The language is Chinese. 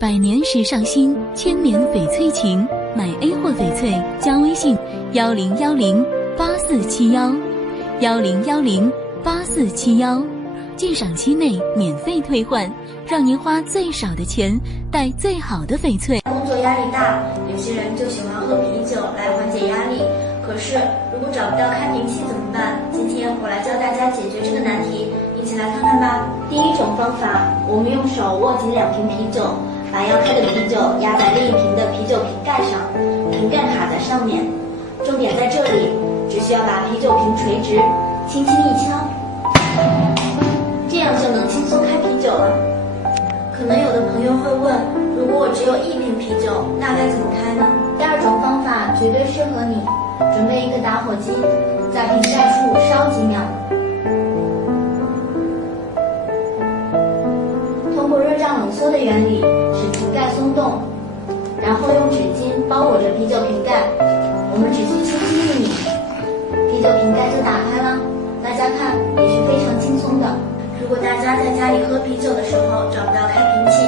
百年时尚新，千年翡翠情。买 A 货翡翠，加微信10108471，10108471，鉴赏期内免费退换，让您花最少的钱带最好的翡翠。工作压力大，有些人就喜欢喝啤酒来缓解压力。可是如果找不到开瓶器怎么办？今天我来教大家解决这个难题，一起来看看吧。第一种方法，我们用手握紧2瓶啤酒，把要开的啤酒压在另一瓶的啤酒瓶盖上，瓶盖卡在上面。重点在这里，只需要把啤酒瓶垂直，轻轻一敲，这样就能轻松开啤酒了。可能有的朋友会问，如果我只有1瓶啤酒，那该怎么开呢？第二种方法绝对适合你，准备一个打火机，在瓶盖处烧几秒，通过热胀冷缩的原理使瓶盖松动，然后用纸巾包裹着啤酒瓶盖，我们只需轻轻一拧，啤酒瓶盖就打开了。大家看，也是非常轻松的。如果大家在家里喝啤酒的时候找不到开瓶器，